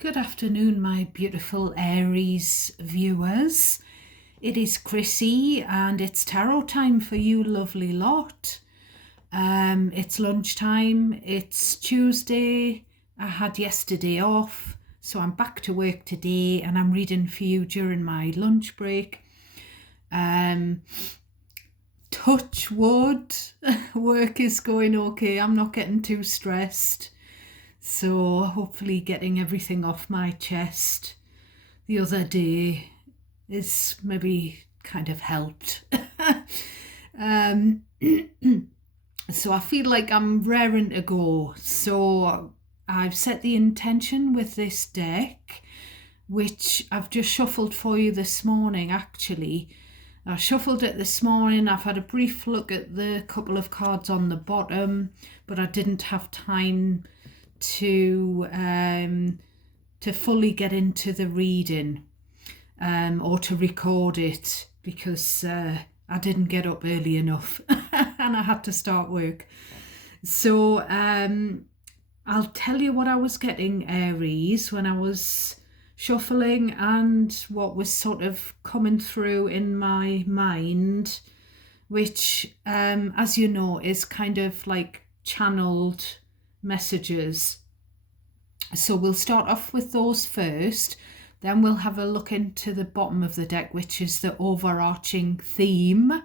Good afternoon, my beautiful Aries viewers. It is Chrissy and it's tarot time for you lovely lot. It's lunchtime, it's Tuesday. I had yesterday off, so I'm back to work today and I'm reading for you during my lunch break. Touch wood, work is going okay. I'm not getting too stressed. So hopefully getting everything off my chest the other day is maybe kind of helped. um, so I feel like I'm raring to go. So I've set the intention with this deck, which I've just shuffled for you this morning actually. I shuffled it this morning. I've had a brief look at the couple of cards on the bottom, but I didn't have time to fully get into the reading or to record it because I didn't get up early enough and I had to start work. So I'll tell you what I was getting, Aries, when I was shuffling and what was sort of coming through in my mind, which as you know is kind of like channeled messages. So we'll start off with those first, then we'll have a look into the bottom of the deck, which is the overarching theme,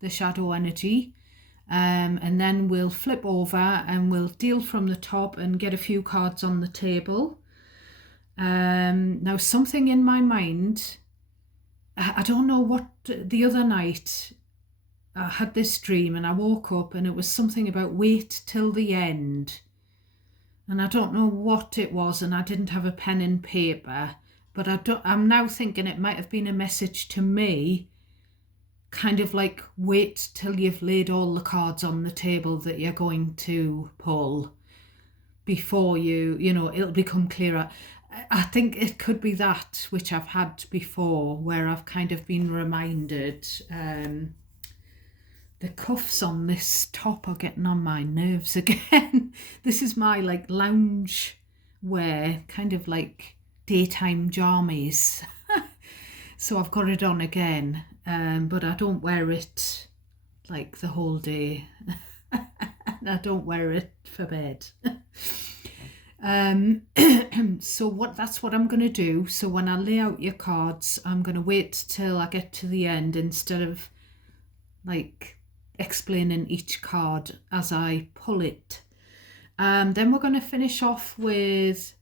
the shadow energy, and then we'll flip over and we'll deal from the top and get a few cards on the table. Now something in my mind, I don't know what, the other night I had this dream and I woke up and it was something about wait till the end. And I don't know what it was and I didn't have a pen and paper, but I'm now thinking it might have been a message to me, kind of like wait till you've laid all the cards on the table that you're going to pull before it'll become clearer. I think it could be that which I've had before where I've kind of been reminded. The cuffs on this top are getting on my nerves again. This is my like lounge wear, kind of like daytime jammies. So I've got it on again, but I don't wear it like the whole day. I don't wear it for bed. So that's what I'm going to do. So when I lay out your cards, I'm going to wait till I get to the end instead of like explaining each card as I pull it. Then we're going to finish off with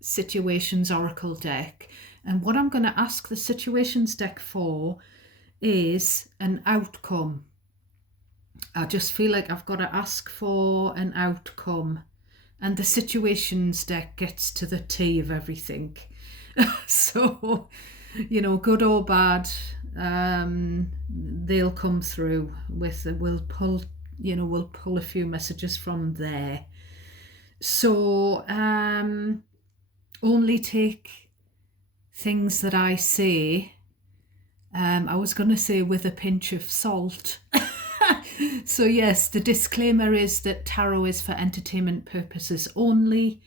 Situations Oracle deck. And what I'm going to ask the Situations deck for is an outcome. I just feel like I've got to ask for an outcome. And the Situations deck gets to the T of everything. So, good or bad, they'll come through with we'll pull a few messages from there. So only take things that I say, I was going to say with a pinch of salt. So yes, the disclaimer is that tarot is for entertainment purposes only.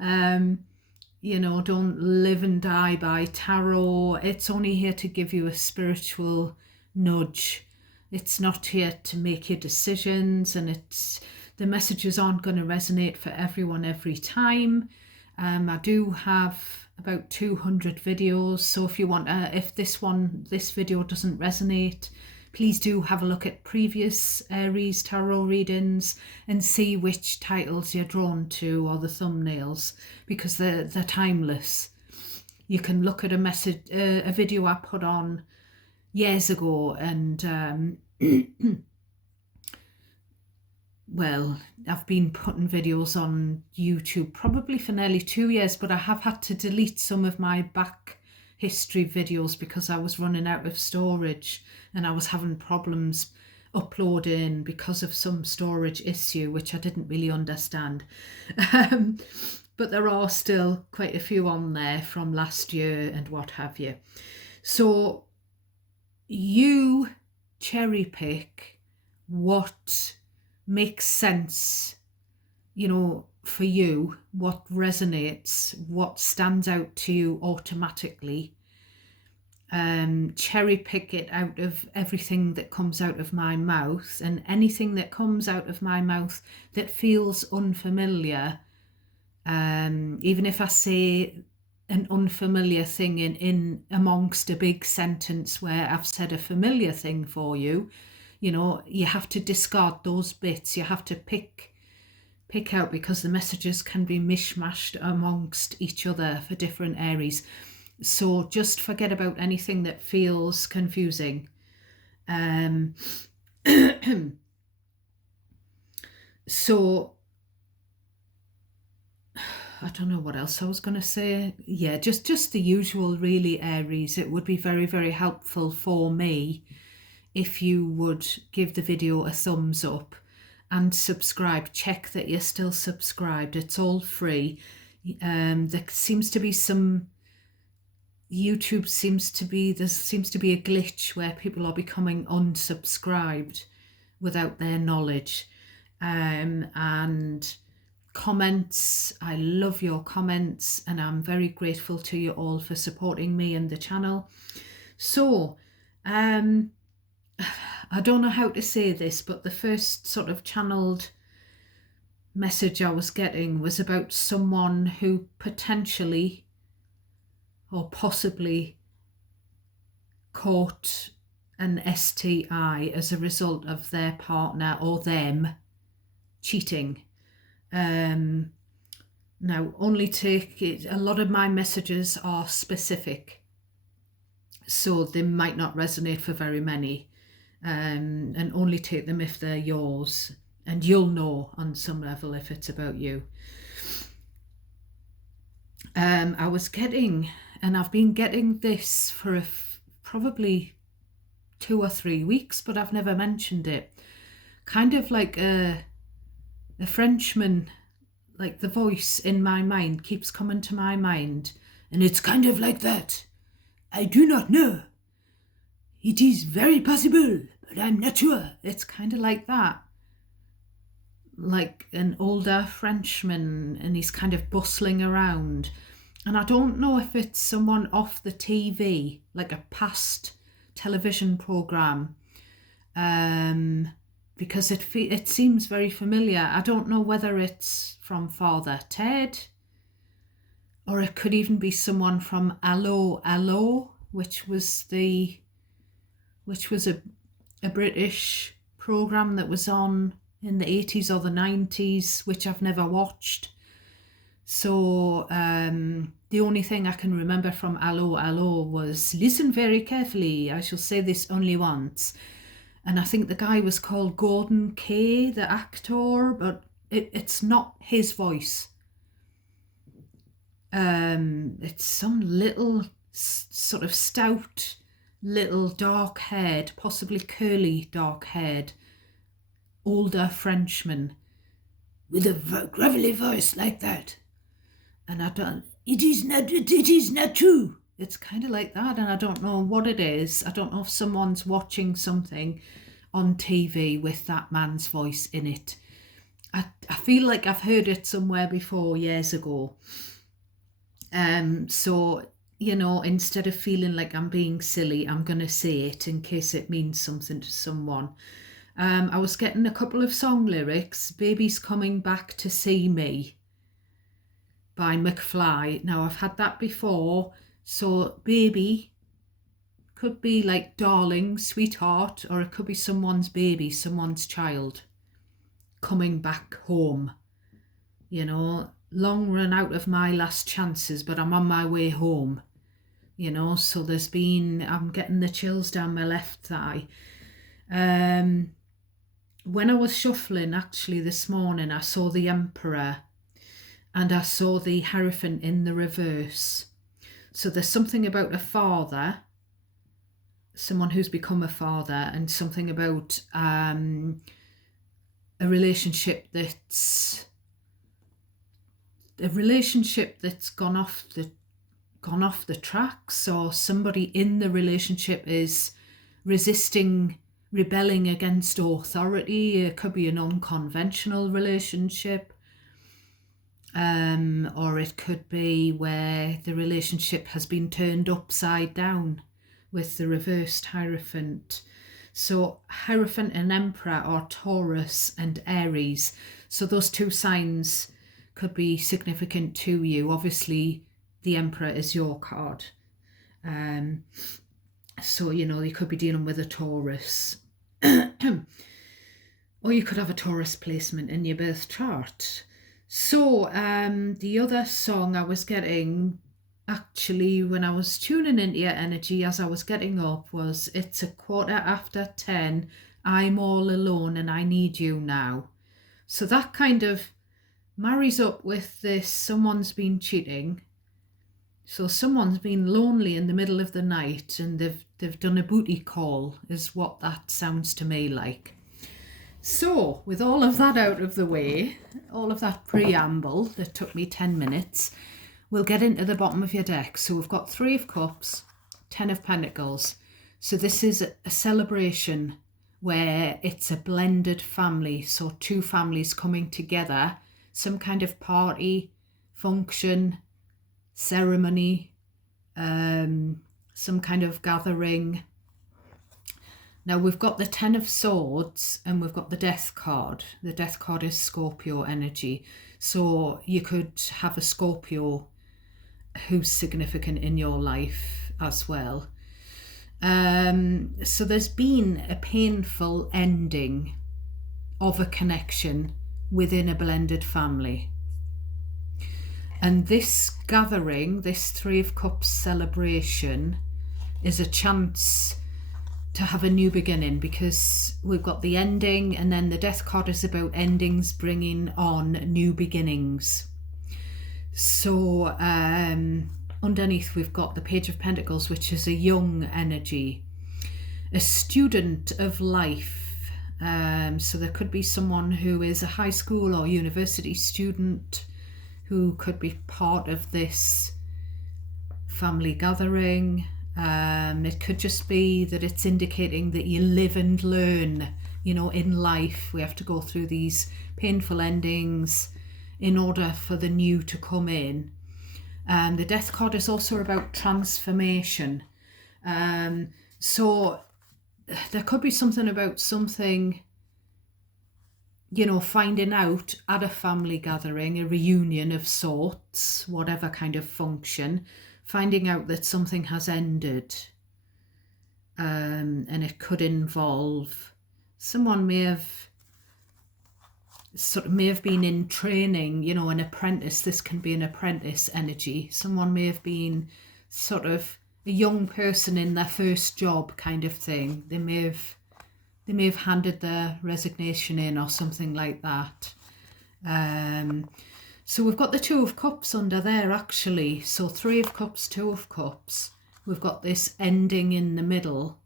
Don't live and die by tarot. It's only here to give you a spiritual nudge. It's not here to make your decisions, and the messages aren't going to resonate for everyone every time. I do have about 200 videos, so if you want, if this video doesn't resonate, please do have a look at previous Aries tarot readings and see which titles you're drawn to or the thumbnails, because they're timeless. You can look at a video I put on years ago and well, I've been putting videos on YouTube probably for nearly 2 years, but I have had to delete some of my back history videos because I was running out of storage and I was having problems uploading because of some storage issue, which I didn't really understand. But there are still quite a few on there from last year and what have you. So you cherry pick what makes sense, for you, what resonates, what stands out to you automatically. Cherry pick it out of everything that comes out of my mouth, and anything that comes out of my mouth that feels unfamiliar, even if I say an unfamiliar thing in amongst a big sentence where I've said a familiar thing for you, you know, you have to discard those bits. You have to pick out, because the messages can be mishmashed amongst each other for different Aries. So just forget about anything that feels confusing. So I don't know what else I was going to say. Yeah, just the usual, really, Aries. It would be very, very helpful for me if you would give the video a thumbs up and subscribe. Check that you're still subscribed. It's all free. There seems to be some... there seems to be a glitch where people are becoming unsubscribed without their knowledge. And comments, I love your comments, and I'm very grateful to you all for supporting me and the channel. So I don't know how to say this, but the first sort of channeled message I was getting was about someone who potentially or possibly caught an STI as a result of their partner or them cheating. Now, only take it, a lot of my messages are specific, so they might not resonate for very many, and only take them if they're yours, and you'll know on some level if it's about you. I was getting, and I've been getting this for probably 2 or 3 weeks, but I've never mentioned it. Kind of like a Frenchman, like the voice in my mind keeps coming to my mind, and it's kind of like that. I do not know. It is very possible, but I'm not sure. It's kind of like that. Like an older Frenchman, and he's kind of bustling around. And I don't know if it's someone off the TV, like a past television programme, because it seems very familiar. I don't know whether it's from Father Ted, or it could even be someone from Allo Allo, which was a British programme that was on in the 80s or the 90s, which I've never watched. So the only thing I can remember from Allo Allo was, listen very carefully, I shall say this only once. And I think the guy was called Gordon Kay, the actor, but it's not his voice. It's some little sort of stout, little dark-haired, possibly curly dark-haired, older Frenchman with a gravelly voice like that. And it is not true. It's kind of like that, and I don't know what it is. I don't know if someone's watching something on TV with that man's voice in it. I feel like I've heard it somewhere before years ago. So, you know, instead of feeling like I'm being silly, I'm going to say it in case it means something to someone. I was getting a couple of song lyrics. Baby's Coming Back to See Me by McFly. Now, I've had that before. So baby could be like darling, sweetheart, or it could be someone's baby, someone's child coming back home. You know, long run out of my last chances, but I'm on my way home. You know, so I'm getting the chills down my left thigh. When I was shuffling actually this morning, I saw the Emperor and I saw the Hierophant in the reverse. So there's something about a father, someone who's become a father, and something about a relationship that's gone off the tracks, or somebody in the relationship is rebelling against authority. It could be an unconventional relationship. or it could be where the relationship has been turned upside down with the reversed Hierophant. So Hierophant and Emperor are Taurus and Aries. So those two signs could be significant to you. Obviously, the Emperor is your card. So, you could be dealing with a Taurus. Or you could have a Taurus placement in your birth chart. So the other song I was getting, actually, when I was tuning into your energy as I was getting up, was "It's 10:15, I'm all alone and I need you now." So that kind of marries up with this someone's been cheating. So someone's been lonely in the middle of the night and they've done a booty call, is what that sounds to me like. So, with all of that out of the way, all of that preamble that took me 10 minutes, we'll get into the bottom of your deck. So we've got 3 of Cups, 10 of Pentacles. So this is a celebration where it's a blended family. So 2 families coming together, some kind of party, function, ceremony, some kind of gathering. Now we've got the 10 of Swords and we've got the Death card. The Death card is Scorpio energy. So you could have a Scorpio who's significant in your life as well. So there's been a painful ending of a connection within a blended family. And this gathering, this 3 of Cups celebration, is a chance to have a new beginning, because we've got the ending, and then the Death card is about endings bringing on new beginnings. So underneath we've got the Page of Pentacles, which is a young energy, a student of life. So there could be someone who is a high school or university student who could be part of this family gathering. It could just be that it's indicating that you live and learn. In life we have to go through these painful endings in order for the new to come in. The Death card is also about transformation. So there could be something about something, finding out at a family gathering, a reunion of sorts, whatever kind of function, finding out that something has ended. And it could involve someone may have been in training, an apprentice. This can be an apprentice energy. Someone may have been sort of a young person in their first job kind of thing. They may have handed their resignation in or something like that. So we've got the 2 of Cups under there, actually. So 3 of Cups, 2 of Cups. We've got this ending in the middle.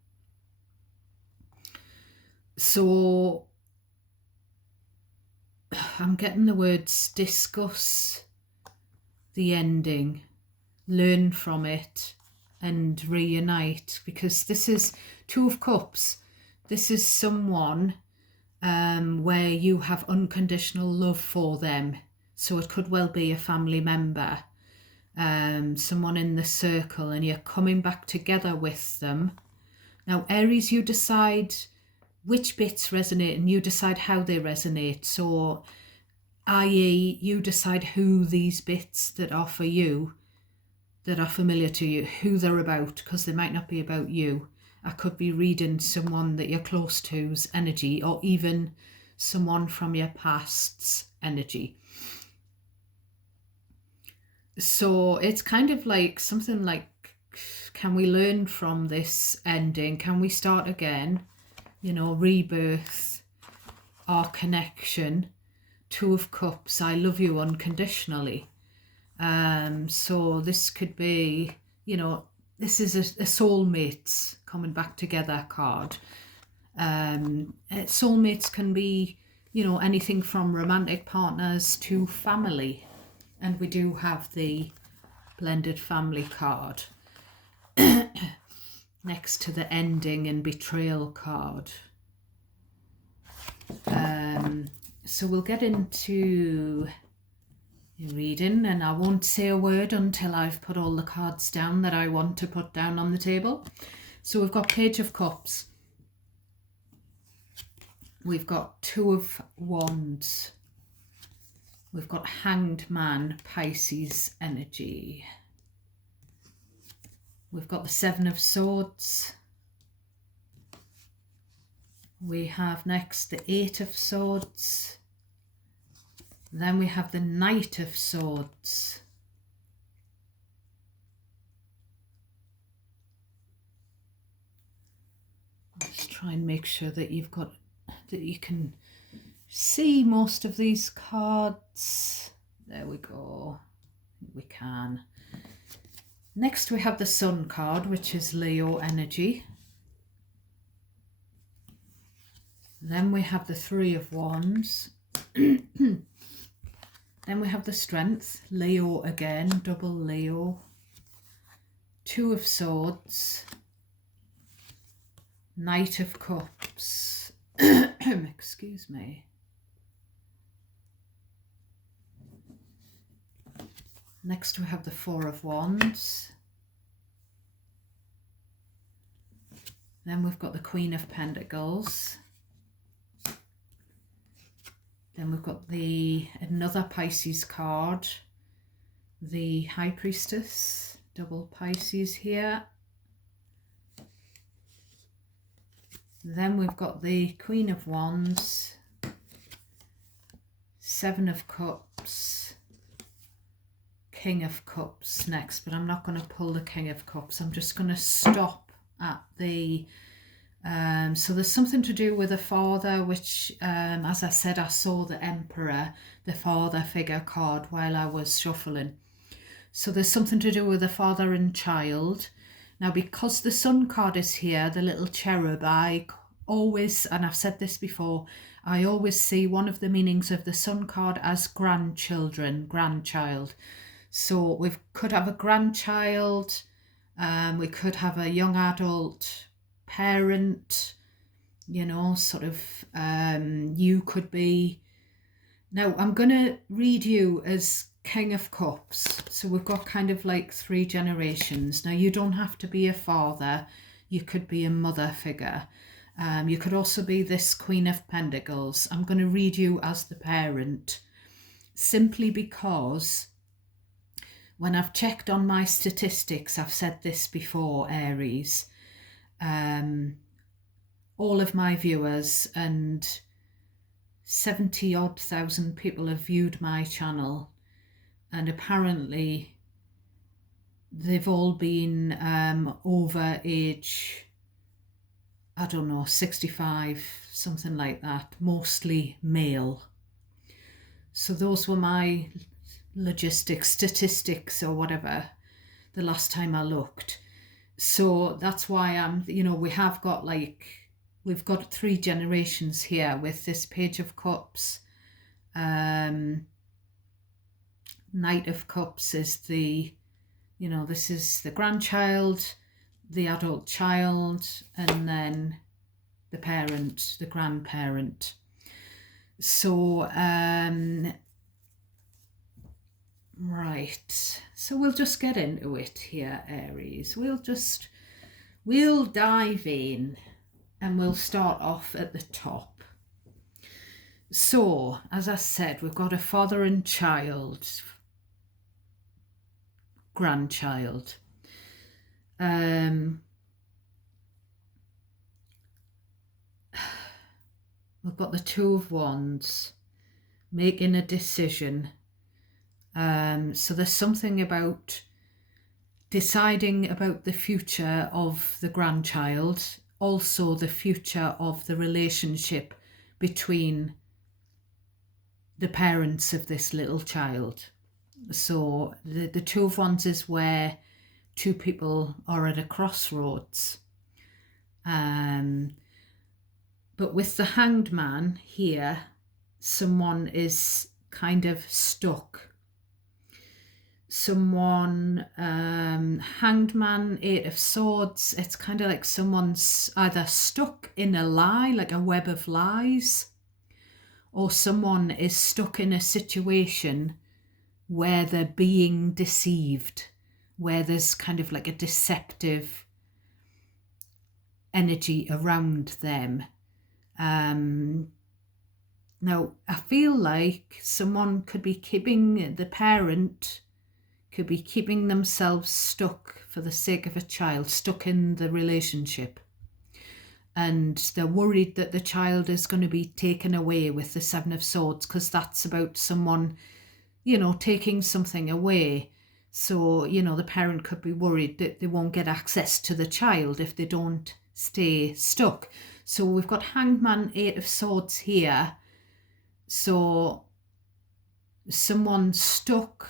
So I'm getting the words discuss the ending, learn from it, and reunite, because this is 2 of Cups. This is someone where you have unconditional love for them. So it could well be a family member, someone in the circle, and you're coming back together with them. Now, Aries, you decide which bits resonate and you decide how they resonate. So, i.e., you decide who these bits that are for you, that are familiar to you, who they're about, because they might not be about you. I could be reading someone that you're close to's energy, or even someone from your past's energy. So it's kind of like something like, can we learn from this ending? Can we start again? Rebirth, our connection. 2 of Cups, I love you unconditionally. So this could be, this is a soulmates coming back together card. Soulmates can be, anything from romantic partners to family. And we do have the blended family card next to the ending and betrayal card. So we'll get into reading, and I won't say a word until I've put all the cards down that I want to put down on the table. So we've got Page of Cups. We've got Two of Wands. We've got Hanged Man, Pisces energy. We've got the Seven of Swords. We have next the Eight of Swords. Then we have the Knight of Swords. Let's try and make sure that you can see most of these cards. There we go. We can. Next we have the Sun card, which is Leo energy. Then we have the Three of Wands. Then we have the Strength, Leo again, double Leo. Two of Swords. Knight of Cups. Excuse me. Next we have the Four of Wands. Then we've got the Queen of Pentacles. Then we've got another Pisces card, the High Priestess, double Pisces here. Then we've got the Queen of Wands, Seven of Cups, King of Cups next, but I'm not going to pull the King of Cups. I'm just going to stop at the so there's something to do with a father, which as I said, I saw the Emperor, the father figure card, while I was shuffling. So there's something to do with a father and child. Now, because the Sun card is here, the little cherub, I always, and I've said this before, I always see one of the meanings of the Sun card as grandchildren, grandchild. So we could have a grandchild, we could have a young adult, parent, you know, sort of, you could be. Now I'm going to read you as King of Cups. So we've got kind of like 3 generations. Now you don't have to be a father, you could be a mother figure. You could also be this Queen of Pentacles. I'm going to read you as the parent, simply because when I've checked on my statistics, I've said this before, Aries, all of my viewers, and 70-odd thousand people have viewed my channel, and apparently they've all been over age, I don't know, 65, something like that, mostly male. So those were my statistics or whatever the last time I looked. So that's why I'm, you know, we've got 3 generations here with this Page of Cups. Knight of Cups is the, you know, this is the grandchild, the adult child, and then the parent, the grandparent. So, right, so we'll just get into it here, Aries. We'll dive in, and we'll start off at the top. So, as I said, we've got a father and child, grandchild. We've got the Two of Wands, making a decision. So there's something about deciding about the future of the grandchild, also the future of the relationship between the parents of this little child. So the Two of Wands is where 2 people are at a crossroads. But with the Hanged Man here, someone is kind of stuck. Someone, Hanged Man, 8 of Swords, it's kind of like someone's either stuck in a lie, like a web of lies, or someone is stuck in a situation where they're being deceived, where there's kind of like a deceptive energy around them. Now, I feel like someone could be the parent could be keeping themselves stuck for the sake of a child, stuck in the relationship. And they're worried that the child is going to be taken away with the Seven of Swords, because that's about someone, taking something away. So, the parent could be worried that they won't get access to the child if they don't stay stuck. So we've got Hanged Man, Eight of Swords here. So someone stuck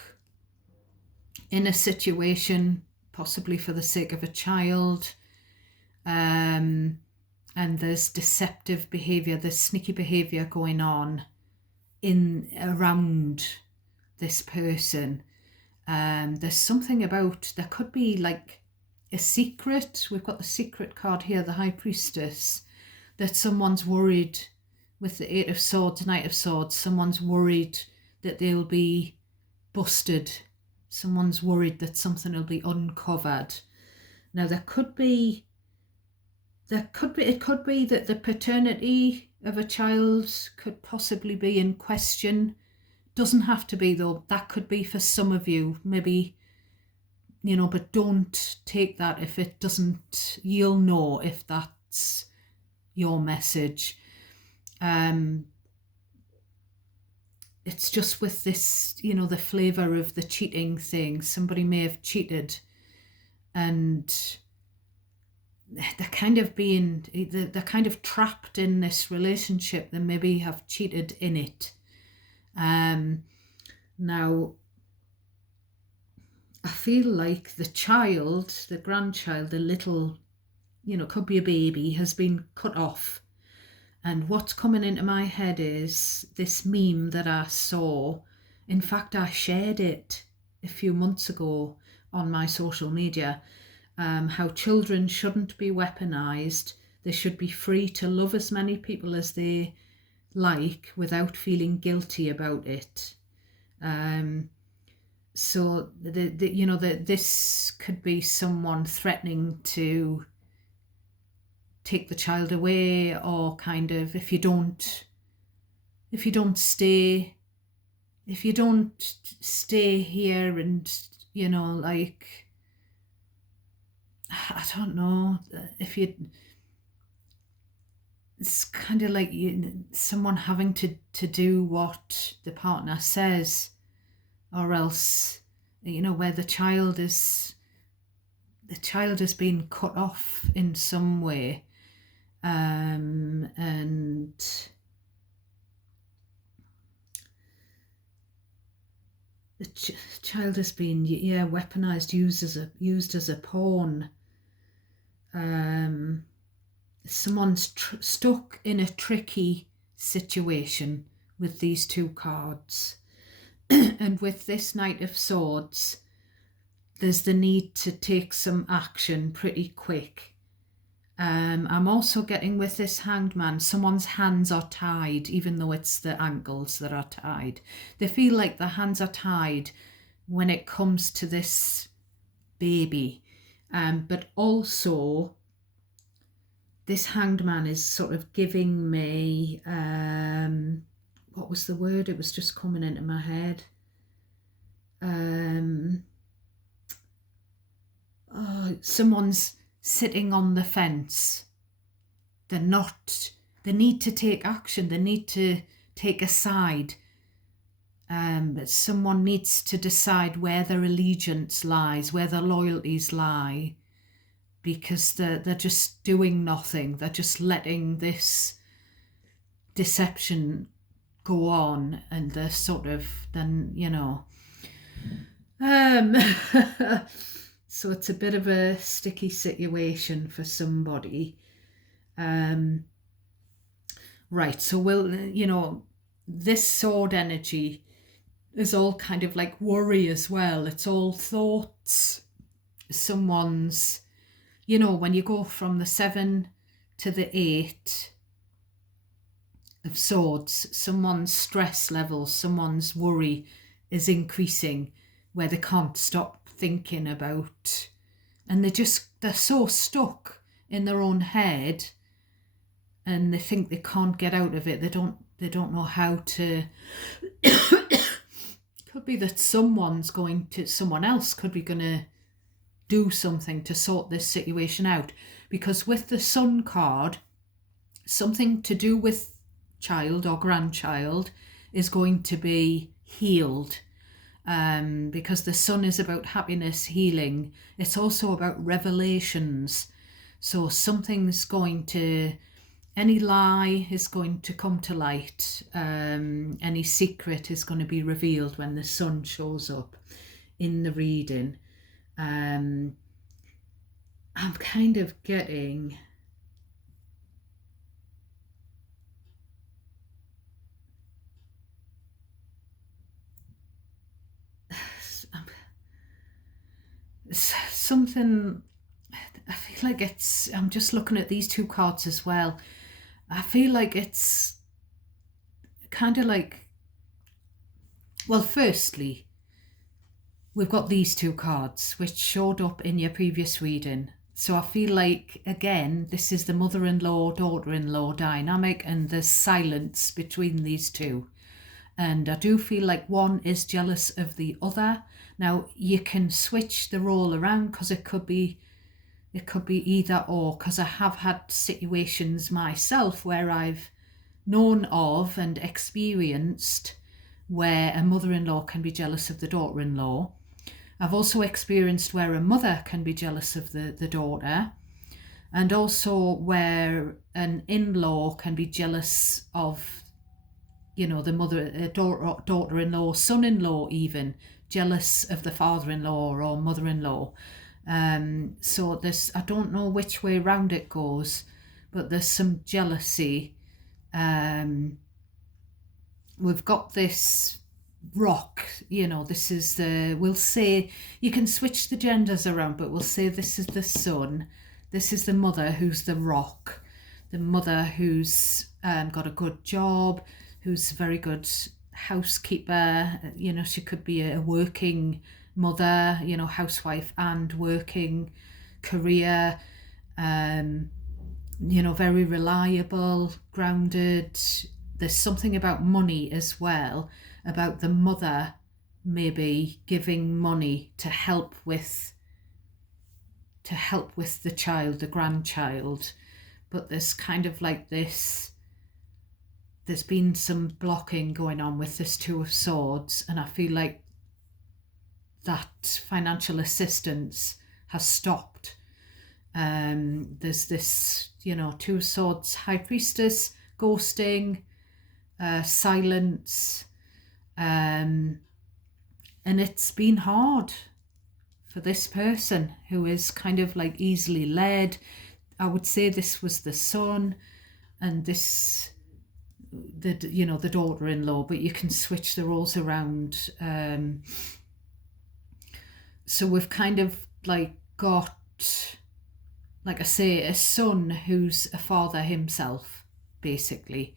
in a situation, possibly for the sake of a child, and there's deceptive behaviour, there's sneaky behaviour going on around this person. There's something about, there could be like a secret. We've got the secret card here, the High Priestess, that someone's worried with the Eight of Swords, Knight of Swords. Someone's worried that they'll be busted. Someone's worried that something will be uncovered. Now it could be that the paternity of a child could possibly be in question. Doesn't have to be though. That could be for some of you, maybe, but don't take that if it doesn't. You'll know if that's your message. It's just with this, the flavour of the cheating thing. Somebody may have cheated and they're kind of trapped in this relationship. They maybe have cheated in it. Now, I feel like the child, the grandchild, the little, could be a baby, has been cut off. And what's coming into my head is this meme that I saw. In fact, I shared it a few months ago on my social media. How children shouldn't be weaponized. They should be free to love as many people as they like without feeling guilty about it. So this could be someone threatening to take the child away, or kind of, if you don't stay here, and like, I don't know, it's kind of like someone having to do what the partner says, or else, where the child has been cut off in some way. And the child has been weaponized, used as a pawn. Someone's stuck in a tricky situation with these two cards. And with this Knight of Swords, there's the need to take some action pretty quick. I'm also getting with this Hanged Man, someone's hands are tied, even though it's the ankles that are tied. They feel like the hands are tied when it comes to this baby. But also, this Hanged Man is sort of giving me, what was the word? It was just coming into my head. Someone's sitting on the fence. They need to take action. They need to take a side. But someone needs to decide where their allegiance lies, where their loyalties lie, because they're just doing nothing. They're just letting this deception go on, and they're sort of so it's a bit of a sticky situation for somebody. Right, so this sword energy is all kind of like worry as well. It's all thoughts. Someone's, when you go from the 7 to the 8 of Swords, someone's stress level, someone's worry is increasing, where they can't stop thinking about, and they're so stuck in their own head, and they think they can't get out of it. They don't know how to. Could be that someone else could be going to do something to sort this situation out, because with the Sun card, something to do with child or grandchild is going to be healed, because the Sun is about happiness, healing. It's also about revelations. So any lie is going to come to light. Any secret is going to be revealed when the Sun shows up in the reading. I'm kind of getting... something... I feel like I'm just looking at these two cards as well. I feel like it's kind of like... Well, firstly, we've got these two cards which showed up in your previous reading. So I feel like, again, this is the mother-in-law, daughter-in-law dynamic, and there's silence between these two. And I do feel like one is jealous of the other. Now, you can switch the role around, because it could be either or, because I have had situations myself where I've known of and experienced where a mother-in-law can be jealous of the daughter-in-law. I've also experienced where a mother can be jealous of the daughter, and also where an in-law can be jealous of, the mother, daughter-in-law, son-in-law even, jealous of the father-in-law or mother-in-law. So I don't know which way round it goes, but there's some jealousy. We've got this rock, this is we'll say, you can switch the genders around, but we'll say this is the Sun, this is the mother who's the rock, the mother who's got a good job, who's a very good housekeeper. She could be a working mother, housewife and working career, very reliable, grounded. There's something about money as well, about the mother maybe giving money to help with the child, the grandchild. But there's kind of like this, there's been some blocking going on with this Two of Swords, and I feel like that financial assistance has stopped. There's this, Two of Swords, High Priestess, ghosting, silence, and it's been hard for this person who is kind of like easily led. I would say this was the Sun, and this, the daughter-in-law, but you can switch the roles around. So we've kind of like got, like I say, a son who's a father himself, basically.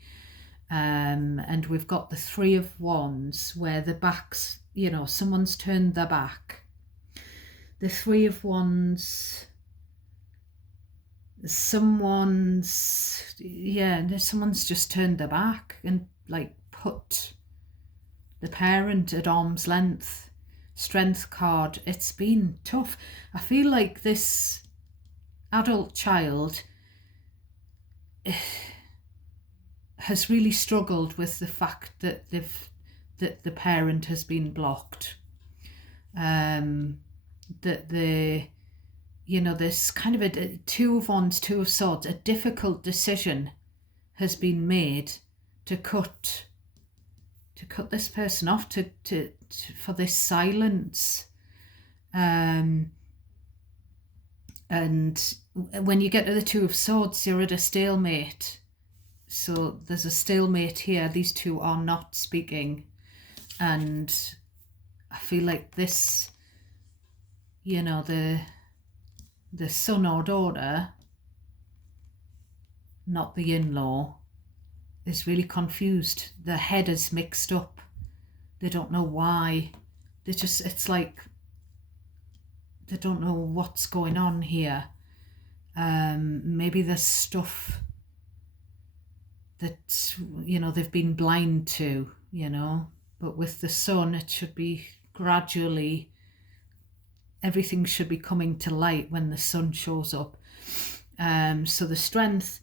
And we've got the Three of Wands, where the backs, someone's turned their back. The Three of Wands, someone's just turned their back and like put the parent at arm's length. Strength card, it's been tough. I feel like this adult child has really struggled with the fact that the parent has been blocked. That this kind of a Two of Wands, Two of Swords, a difficult decision has been made to cut this person off, for this silence. And when you get to the Two of Swords, you're at a stalemate. So there's a stalemate here. These two are not speaking. And I feel like this, the son or daughter, not the in-law, is really confused. Their head is mixed up. They don't know why. It's like they don't know what's going on here. Maybe there's stuff that, they've been blind to, but with the sun, it should be gradually, everything should be coming to light when the sun shows up. So the strength,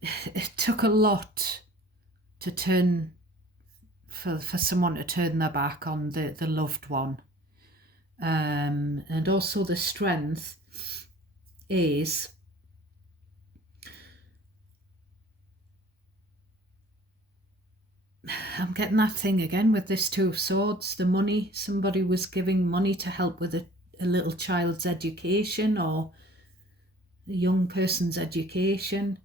it took a lot to turn, for someone to turn their back on the loved one. And also the strength is, I'm getting that thing again with this Two of Swords, the money. Somebody was giving money to help with a little child's education or a young person's education.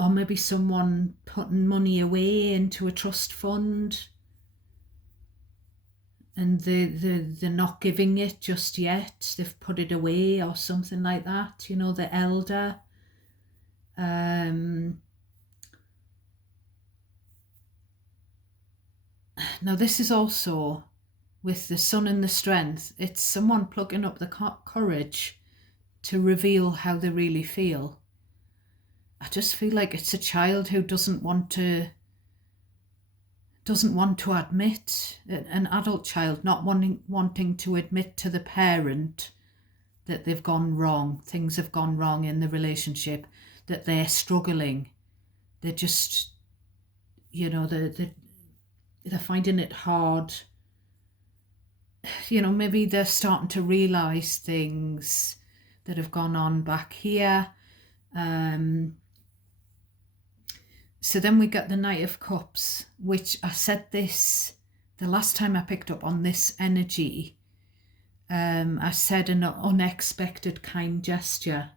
Or maybe someone putting money away into a trust fund and they're not giving it just yet. They've put it away or something like that, the elder. Now this is also with the sun and the strength. It's someone plugging up the courage to reveal how they really feel. I just feel like it's a child who doesn't want to admit, an adult child not wanting to admit to the parent that they've gone wrong, things have gone wrong in the relationship, that they're struggling. They're just, they're finding it hard. Maybe they're starting to realise things that have gone on back here. So then we got the Knight of Cups, which I said this the last time I picked up on this energy. I said an unexpected kind gesture.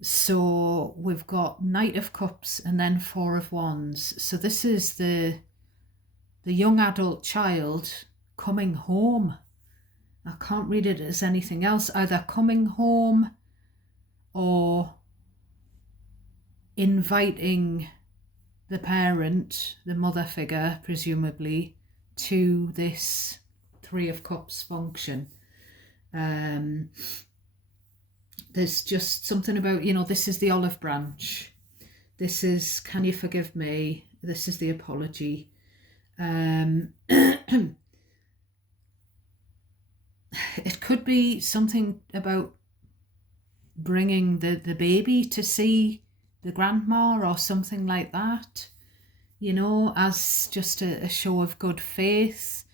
So we've got Knight of Cups and then Four of Wands. So this is the young adult child coming home. I can't read it as anything else, either coming home or inviting the parent, the mother figure, presumably, to this Three of Cups function. There's just something about, this is the olive branch. This is, can you forgive me? This is the apology. It could be something about bringing the baby to see the grandma or something like that, as just a show of good faith.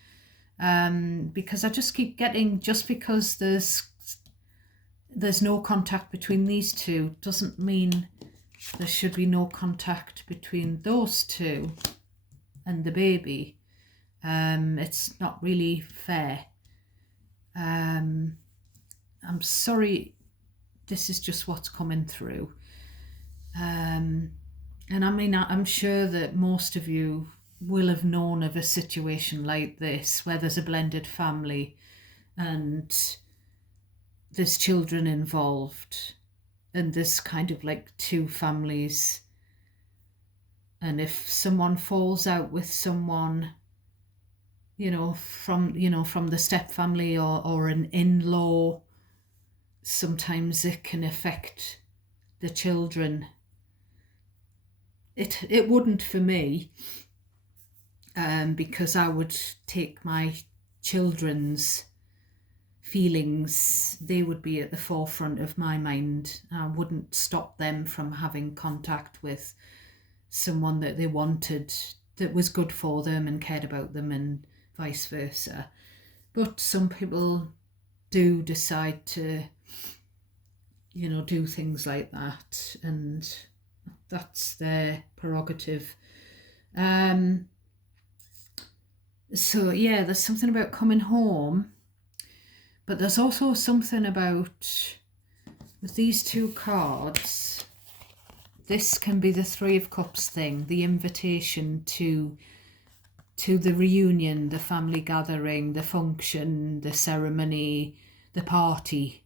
Because I just keep getting, just because there's no contact between these two doesn't mean there should be no contact between those two and the baby. It's not really fair. I'm sorry, this is just what's coming through. And I mean, I'm sure that most of you will have known of a situation like this where there's a blended family and there's children involved and there's kind of like two families. And if someone falls out with someone, from the step family or an in-law, sometimes it can affect the children. It wouldn't for me, because I would take my children's feelings, they would be at the forefront of my mind. I wouldn't stop them from having contact with someone that they wanted, that was good for them and cared about them, and vice versa. But some people do decide to, do things like that, and that's their prerogative. So yeah, there's something about coming home, but there's also something about, with these two cards, this can be the Three of Cups thing, the invitation to the reunion, the family gathering, the function, the ceremony, the party.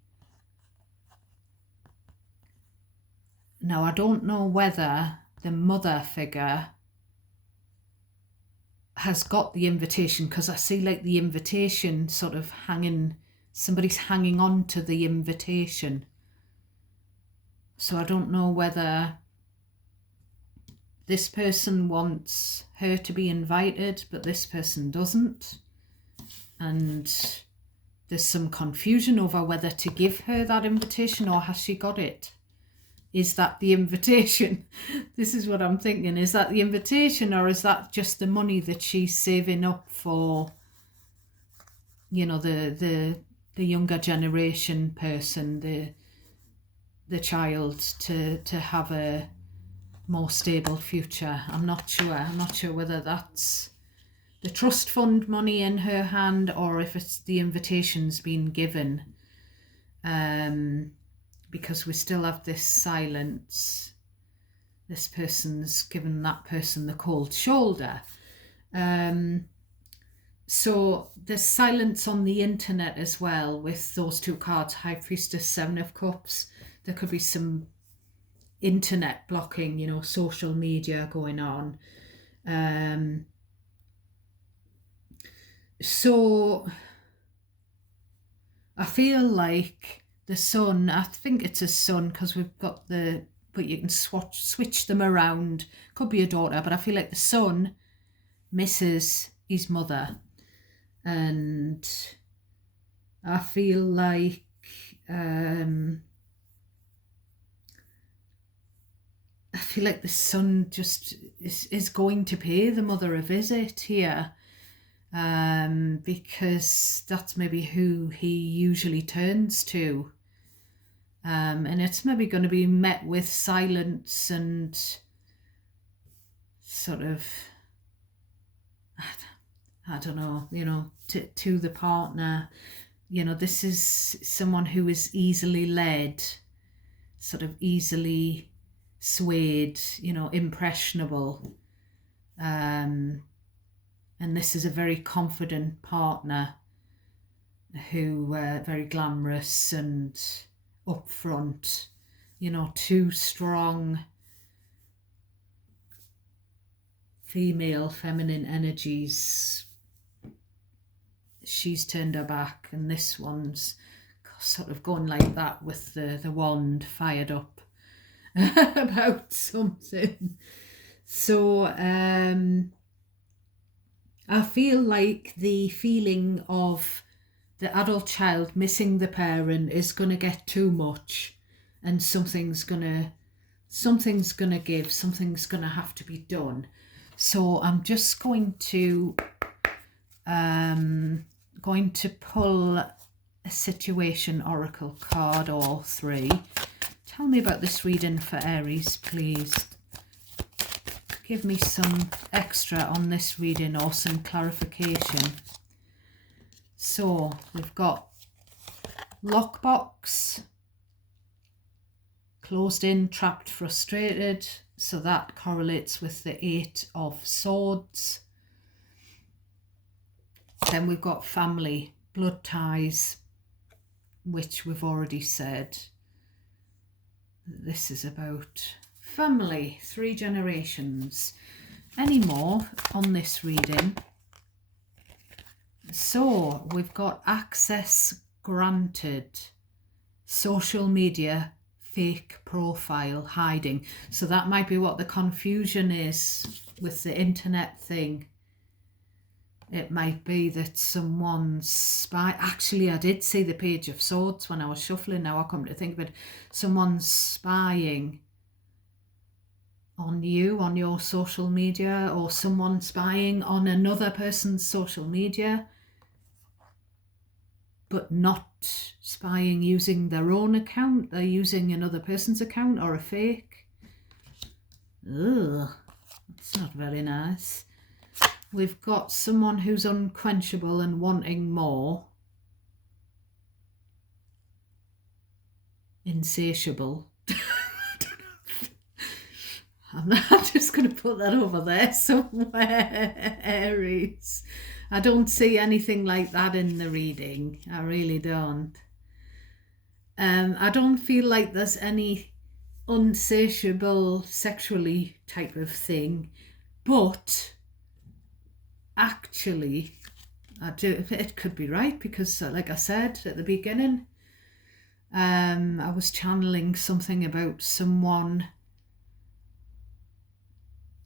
Now, I don't know whether the mother figure has got the invitation, because I see like the invitation sort of hanging, somebody's hanging on to the invitation. So I don't know whether this person wants her to be invited, but this person doesn't. And there's some confusion over whether to give her that invitation, or has she got it? Is that the invitation? This is what I'm thinking. Is that the invitation, or is that just the money that she's saving up for, you know, the younger generation person, the child, to have a more stable future? I'm not sure. I'm not sure whether that's the trust fund money in her hand, or if it's the invitation's been given. Because we still have this silence. This person's given that person the cold shoulder. So there's silence on the internet as well with those two cards, High Priestess, Seven of Cups. There could be some internet blocking, you know, social media going on. So I feel like the Sun, I think it's a son, because we've got but you can switch them around. Could be a daughter, but I feel like the Sun misses his mother. And I feel like the Sun just is going to pay the mother a visit here. Because that's maybe who he usually turns to. And it's maybe going to be met with silence and sort of, I don't know, you know, to the partner. You know, this is someone who is easily led, sort of easily swayed, you know, impressionable. And this is a very confident partner who very glamorous and upfront, you know, two strong female feminine energies. She's turned her back, and this one's sort of going like that with the wand fired up about something. So I feel like the feeling of the adult child missing the parent is going to get too much, and something's going to give, something's going to have to be done. So I'm just going to pull a situation oracle card, or three. Tell me about this reading for Aries, please. Give me some extra on this reading, or some clarification. So we've got lockbox, closed in, trapped, frustrated. So that correlates with the Eight of Swords. Then we've got family, blood ties, which we've already said. This is about family, 3 generations. Any more on this reading? So we've got access granted, social media, fake profile, hiding. So that might be what the confusion is with the internet thing. It might be that someone's Actually, I did see the Page of Swords when I was shuffling. Now I come to think of it. Someone's spying on you, on your social media, or someone spying on another person's social media, but not spying using their own account. They're using another person's account, or a fake. Ugh, that's not very nice. We've got someone who's unquenchable and wanting more. Insatiable. I'm just going to put that over there somewhere, Aries. I don't see anything like that in the reading. I really don't. I don't feel like there's any unsatiable sexually type of thing, but actually it could be right, because like I said at the beginning, I was channeling something about someone,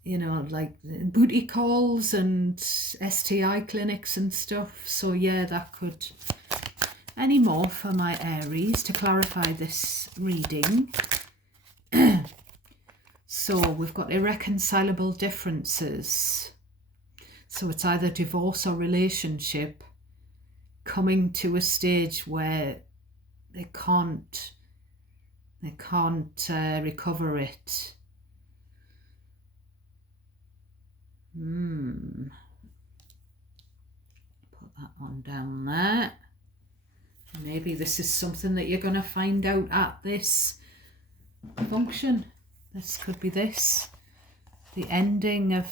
like booty calls and STI clinics and stuff. So yeah, that could. Any more for my Aries to clarify this reading? So we've got irreconcilable differences. So it's either divorce or relationship coming to a stage where they can't recover it. Put that one down there. Maybe this is something that you're going to find out at this function. This could be this. The ending of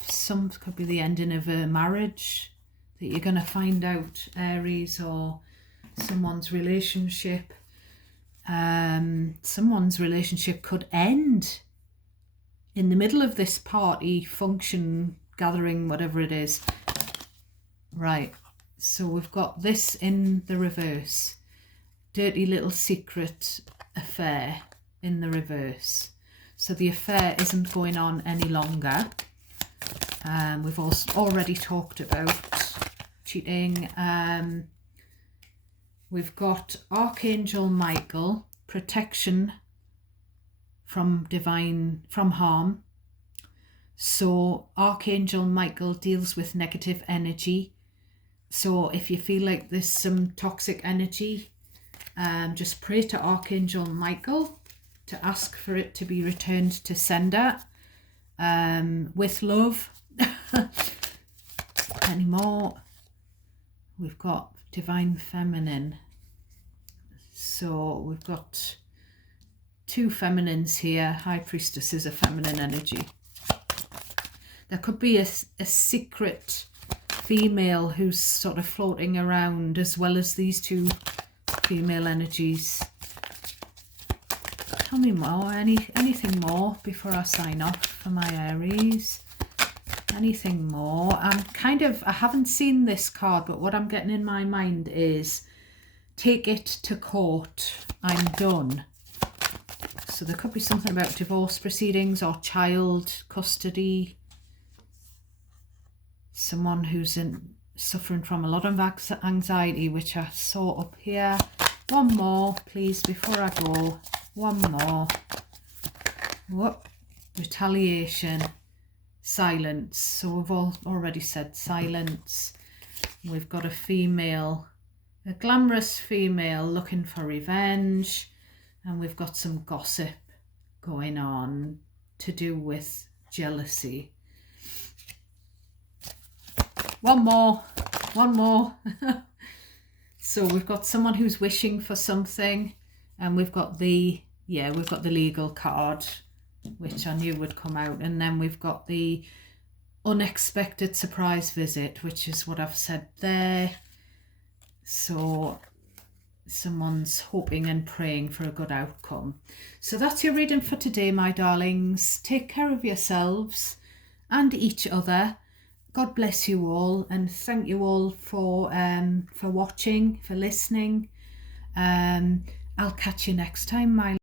could be the ending of a marriage that you're going to find out, Aries, or someone's relationship. Someone's relationship could end in the middle of this party, function, gathering, whatever it is. Right, so we've got this in the reverse. Dirty little secret affair in the reverse. So the affair isn't going on any longer. We've also already talked about cheating. We've got Archangel Michael, protection from harm. So Archangel Michael deals with negative energy. So if you feel like there's some toxic energy, just pray to Archangel Michael to ask for it to be returned to sender, with love. Any more? We've got Divine Feminine. So we've got two feminines here. High Priestess is a feminine energy. There could be a secret female who's sort of floating around, as well as these two female energies. Tell me more. Anything more before I sign off for my Aries? Anything more? I haven't seen this card, but what I'm getting in my mind is take it to court. I'm done. So there could be something about divorce proceedings or child custody. Someone who's suffering from a lot of anxiety, which I saw up here. One more, please, before I go. One more. Whoop. Retaliation. Silence. So we've already said silence. We've got a female, a glamorous female looking for revenge. And we've got some gossip going on to do with jealousy. One more. So we've got someone who's wishing for something, and we've got the legal card, which I knew would come out, and then we've got the unexpected surprise visit, which is what I've said there. So someone's hoping and praying for a good outcome. So that's your reading for today, my darlings. Take care of yourselves and each other. God bless you all, and thank you all for watching, for listening. I'll catch you next time, my